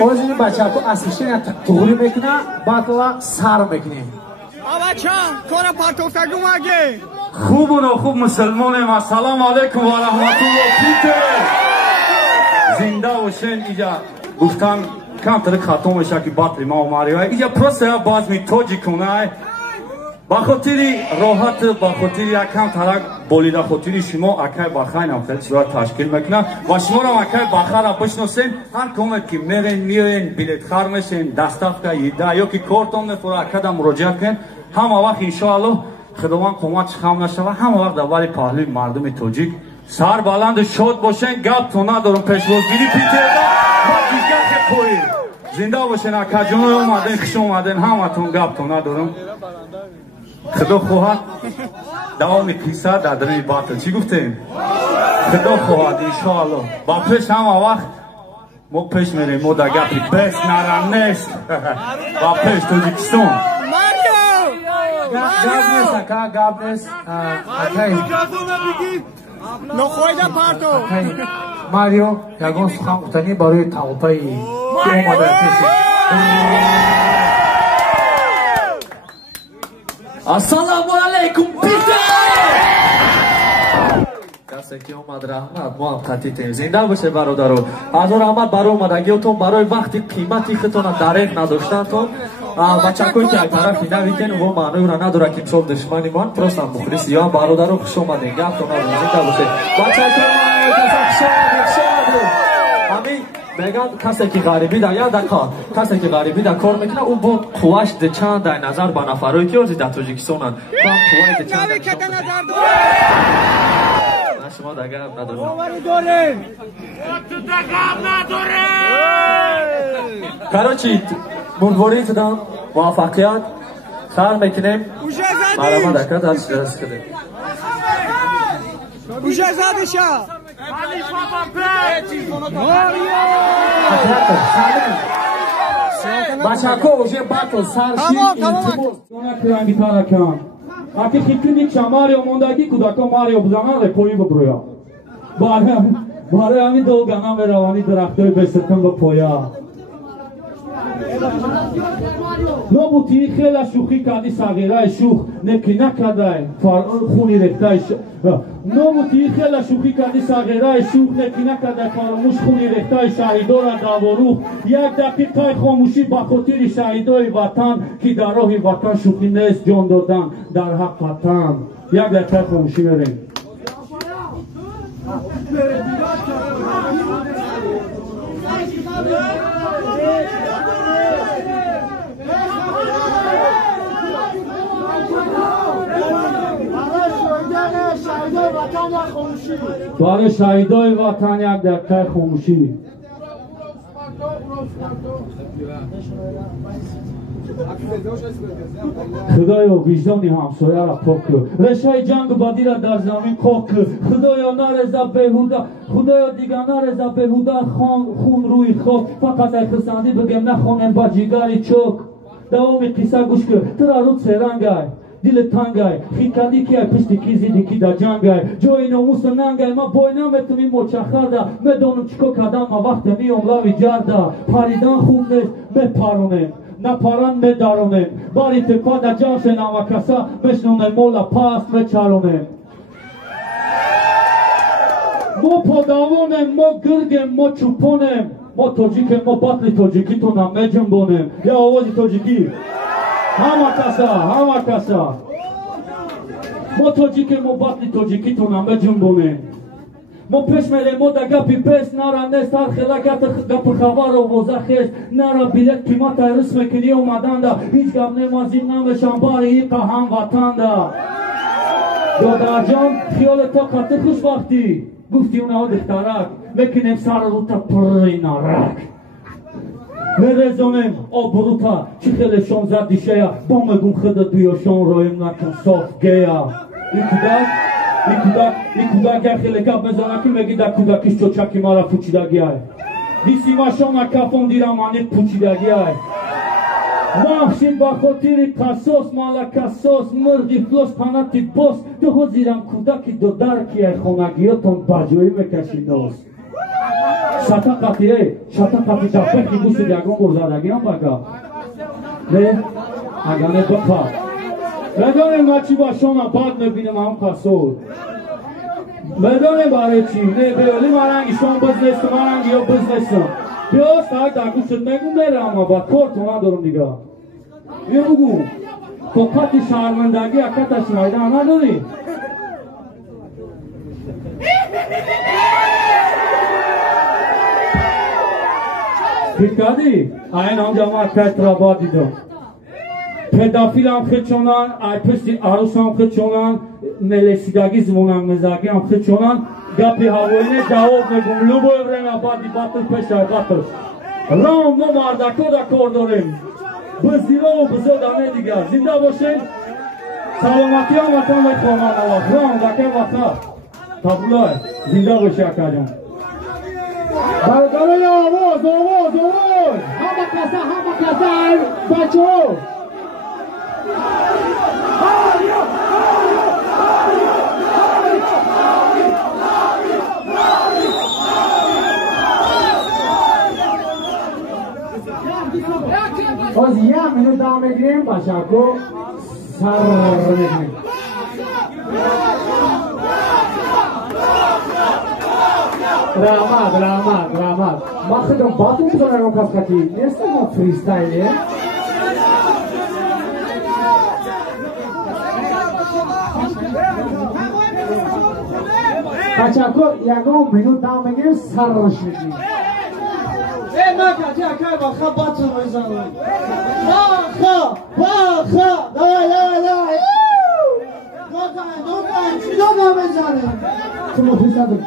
اوزی بچه ها اصلیشن تغلی میکنه باطلا سر میکنه بچه کار پرتوفتگو مگه خوب و خوب مسلمانیم. السلام علیکم و رحمت الله. پیتر زنده باشین. اینجا گفتن کم ترک خاتم بشه که باطل ما اوماری و اینجا پروسه باز می توجی کنه با خاطری راحت با خاطری یکم ترک بولیده خاطری شما اکای بخیر نمخیل صورت تشکیل میکنه و شما را اکای بخیر را بشناسین. هر کمک که میرین بلیت خر میشین دستافکا یده یا که کارتون نفوره اکادم مراجعه کن همه وقت انشاءالله خداوند کمک خم نشوه. همه وقت دوباره پهلوی مردم تاجیک سر بلند شاد باشین. گپ تو ندارم پیشوازگیری پیتر ما دیگر که کوی زنده باشین. اکا جون اومدین خوش اومدین همتون گپ تو ندارم. خدا خواهد دوام قصه در درمی باطل چی گفتیم؟ خدا خواهد انشاءالله با پیش همه وقت ما پیش میریم. ما در گپی بس نرم نیست با پیش تاجیکستان گاب نیست اکا گاب نیست اکای نخویده پرتو ماریو یگون سخن گفتنی برای توپایی که اومده کسی السلام علیکم پیتر کسی که اومد رحمت ما هم خطیتیم. زنده باشه برادرو. از رحمت برای اومدگیتون برای وقتی قیمتی خودتون دریغ نداشتنتون بچه کوی که یک طرفی نویکن و معنی را نداره که چوب دشمنی من پروستم مخلص یا برادرو خوش اومدین گفت اونا زنده باشه بچه همین میگن کسی که غریبی در یک دکار کسی که غریبی در کار میکنه او بود قواش ده چند در نظر به نفرهایی که ازی در تاجیکستانن تو هم قوای ده چند در نظر نه شما در گرم نداریم کاروچی بوندوری تدام موفقیت خیر میکنیم مرمه دکرد از درست کردیم گوشه زدشا بچه کو اوشه باتل سرشی اینتیموز اونا کرنگی تارکان اکی خیکنی شماری و موندگی کودکا ماری و بزنان رپوی ببرویا باره همین دولگنان به روانی درختای بستن به پویا نو بوتی خیلی شوخی کردی سغیره شوخ نکی نکرده خونی رکته نو بوتی خیلی شوخی کردی سغیره شوخ نکی نکرده فراموش خونی رکته شهیدو را دواروخ یک دقیقه خاموشی با خاطر شهیدای وطن که در راه وطن شوخی نیست جان دادن در حق وطن. یک دقیقه خاموشی بریم. برای شهیدای وطن یک دقیقه خاموشی. خدایا وجدانی همسایه را پاک کن. رشته جنگ بدی را در زمین خاک کن. خدایا نرزه بهوده خدایا دیگر نرزه بهوده خون روی خاک. فقط ای خسندی بگم نخوانم با جیگری چوک. دوام قصه گوش کن. تو را رود سرنگای دل تنگای خیکردی که پشتی کیزی دیکی در جنگای جای ناموس ننگای ما بای نمیتونیم مچخرده میدونم چیکار کردم ما وقت میام لوی جرده پریدن خوب نیست بپرونیم نپرن میدارونیم باری تکا در جاش نوکسا بشنونیم مولا پاس میچرونیم ما پادوانیم ما گرگیم ما چوپونیم ما تاجیکیم ما بطل تاجیکی تو نمیجنبونیم یا آوازی تاجیکی همه کسا ما تاجیکیم ما بطل تاجیکی تو نمیجنبونیم ما پیش میریم ما در گپی پیس نرا نیست هر خیلی گپ خبر و وضع خیست نرا بیلت قیمت رسم کنی اومدن دا هیچ گپ نمازیم نمیشن باری ایقا هم وطن دا دادر جان خیال تا کارت خوش وقتی گفتی اونها دخترک میکنیم سر رو تا پری نارک میرزانیم آبروتا چی خیلی شام زد دیشه با مگون خدا دویاشان رایم نکن صاف گیا این کودک که خیلی گپ میزنه که میگی در کودکیش چوچکی ما را پوچیدگی های دیسی ما شما کفان دیرم آنید پوچیدگی های وحشید با خاطر قصاص مالا قصاص مردی فلوس پناتی باس تو حضیرم کودکی دو درکی های خانگیاتون بجوی بکشی دوست شطاقتی دفعه که بوسید یکم برزادگی هم بگا نه اگرانه بپا بدانه ما چی با شما باد میبینم هم خسور بدانه برای چی نه بیالی مرنگی شما بزنست مرنگی یا بزنستم بیا ساید دکو شد میگم بیره اما با کار تو ندارم دیگه بیا بگو فقط شهرمندگی اکتا شنایده همه داری فکردی؟ این هم جماعت کت را با دیدم پدافیل هم خود چونن پستی عروس هم خود چونن ملسیدگی زمونن مزاگی هم خود چونن گپی هوایینه جواب میگم لبو ابرین آبادی باتل پشتای باتل رام ما مردکو دا کار داریم بزدیلا و بزدانه دیگر زنده باشید سلامتی هم وطن باید خواهمان الله رام دکه وطن تابلوه زنده باشی اکا جان برادرای آواز همه کسر بچه ها باز یه منوت دام بگیریم باشاکو سر بگیریم رحمت ما خودم باتون بزنم کس کتی نیست ما فریستایله باشاکو یکم منوت دام بگیریم سر روش بگیریم نکردی اکر باخا باتون بزنم باخا دای چی دو بزنم تو مفیسته بگیر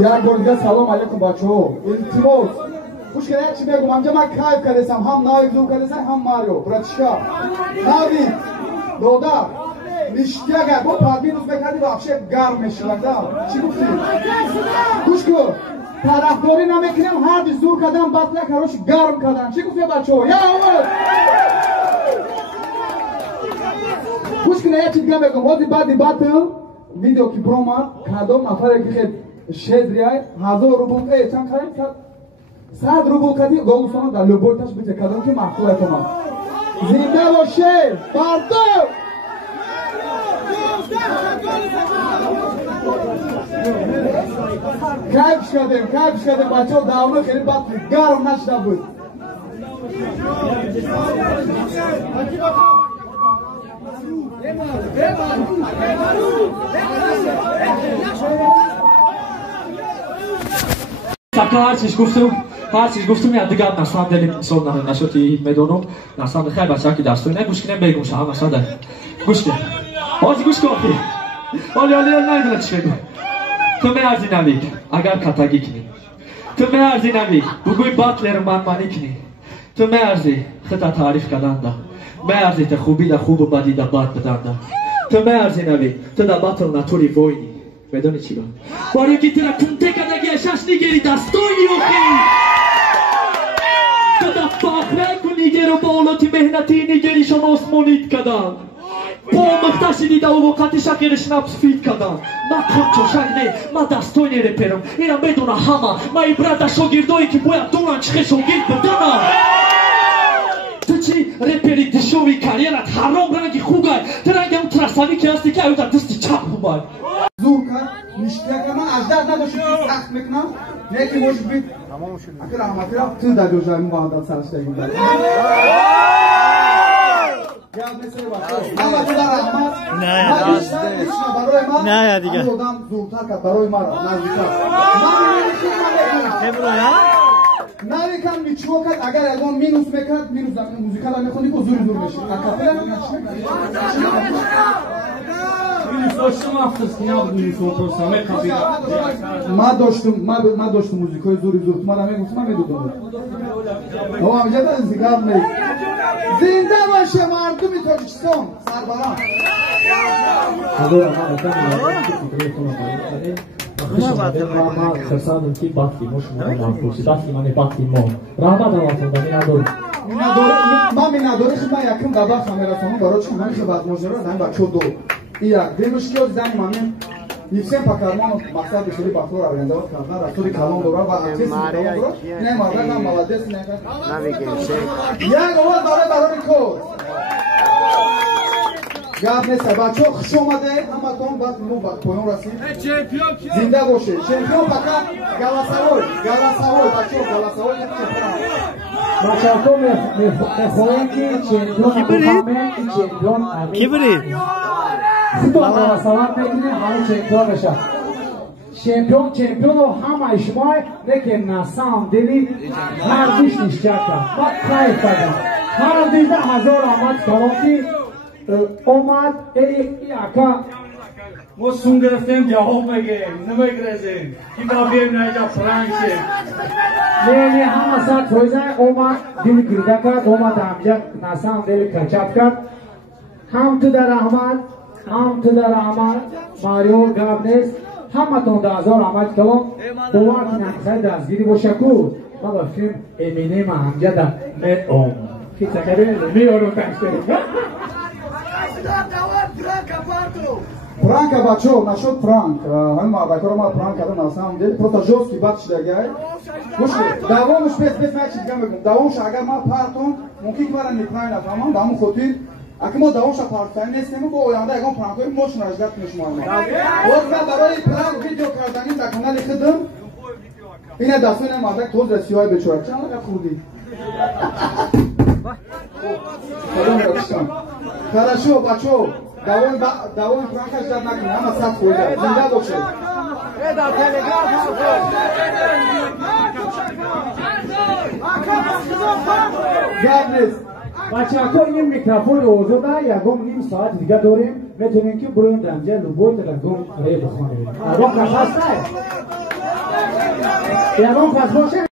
یک بار سلام علیکم بچه ها التماس خوش کنه چی بگم همجا من کایف کردسم هم نایف دو کردسم هم ماریو براتشکا ناوید دودار نشتی اگر با پادمی روز بکردی وابشه گرم میشلندم چی گفتی؟ خوش کن طرفداری نمیکنیم هر دی زور کردم بطله کروش گرم کردم چی گفتی بچه ها؟ یا اول خوش کنه یه چی دیگه بگم وقتی بعدی بطل ویدیو کی پرومات کادو نفره که خیلی شدریای 1000 روبل که چند خرید 100 روبل کدی گوسون در لبوتش بده کادو که محصول تو ما زنده باشه باردو کیف کردیم بچه ها داونه خیلی بطل گرم نشده بود هر چیز گفتم یا دیگر نسان دلی انسان نشدی میدونم نسان خیلی بچه که دستوی نه گوش کنیم بگم شما نسان دلی گوش کن گوش کن ولی نمیدونه چی بگم تو میارزی نمیگ اگر کتگی کنی تو میارزی نمیگ بگوی باطلر منمانی کنی تو میارزی خطا تعریف کردن ده میارزی تا خوبی ده خوب و بدی ده بد بدن ده تو میارزی نمیگ تو ده باطل نتوری ووینی میدونی چی بگم باری که تیرا کنته کدگی شش نگیری دستوی اوخی تو ده پاخره کنی گیرو باولتی مهنتی نگیری شما اسمونیت کدن پا مختشی دیده و وقتی شکر شنبس فید کدن ما کنچو شگنه ما دستوی نیره پیرم اینا میدونه همه ما ایبرد شاگردایی که باید دونن چخه شاگرد بدنم تو چی رپری دشوی کاریرت حرام رنگی خوگای تو رنگی هم ترسانی که هستی که ایوتا دستی چپ بای زور کرد نشتیه که من از درد نداشتی که سخت میکنم یکی باش بید اکر رحمتی را تو در دوشایی با هم سرشته این دارم یاد مثل باشه من بچه در رحمت من بیشتر نیستم برای من نه دیگه همون آدم زورتر کرد برای من نزدیکم من نمیکنم میچو کرد اگر اگه مینوس میکرد مینوس زمین موزیکال هم میخوندی که زور میشه اکافل هم ما داشتم موزیکای زوری زور تو من میگفتم من میدونم او هم جدا زیگار می زنده باشه مردم تاجیکستان سربران ما خرسان کی باقی مش معروفی باقی من باقی ما رحمت الله می‌دارم ما می‌نداری خب من یکم دبا کامراسونو برای چون من خدمت مجرا زن بچو دو یک دیمشکیو زن من نیفسن پاکارمان مقصد بشوری باطور آورنده بود کردن رسولی کلام دورا و آتیس می‌دارم دورا نه مردن هم ملادس نه یک اول برای کود گپ نیست بچه خوش اومده همتون بعد مو بعد پایان رسید زنده باشه چمپیون فقط گلاساوی بچه گلاساوی بچه ها میخواهیم که چمپیون ابوحامد چمپیون کی بری؟ سیدو گلاساوی میکنه همه چمپیون بشه چمپیون رو همه شما لیکن نسان دلی هر دیش نیشتر کرد ما خیلی کردم هر 12,000 آمد کلام که اومد ای اکا ما سون گرفتیم جواب بگیم نمیگرزیم کی بابیم نه جا فرانگ شیم نه همه ساعت روزه اومد دیل گرده کرد اومد همجا نسان دیل کچاب کرد هم تو در احمد ماریو گابنس همه تون 10,000 آمد کلام بوار که نمخیر دستگیری باشه کو ما بفیم امینه ما همجا در کی تکره میارو تشتری پرانک بچو نشد پرانک همین مردکار ما پرانک کردن ناسم دل просто жесткий бат шидагай гуш давомш пес мен чизга мегум давомш агар ма партон мумкин мара неправильно тамам ба ҳамон хотир аки мо давомш партон нестем бо оянда ягон пранкои мош наҷдат мешумарем боз ма барои пранк видео кардани дар канали худам ина дастуи мардак тоз расиёй бечора чанд ка хурди хорошо бачо давоми пранкаш дар накунед ҳама сад фоида зинда бошед гап нест бачаҳо ин микрофони озода ягон ним соат дига дорем метавонем ки бироем дар любой телефон ре бихонем ягон қафас не ягон пас боше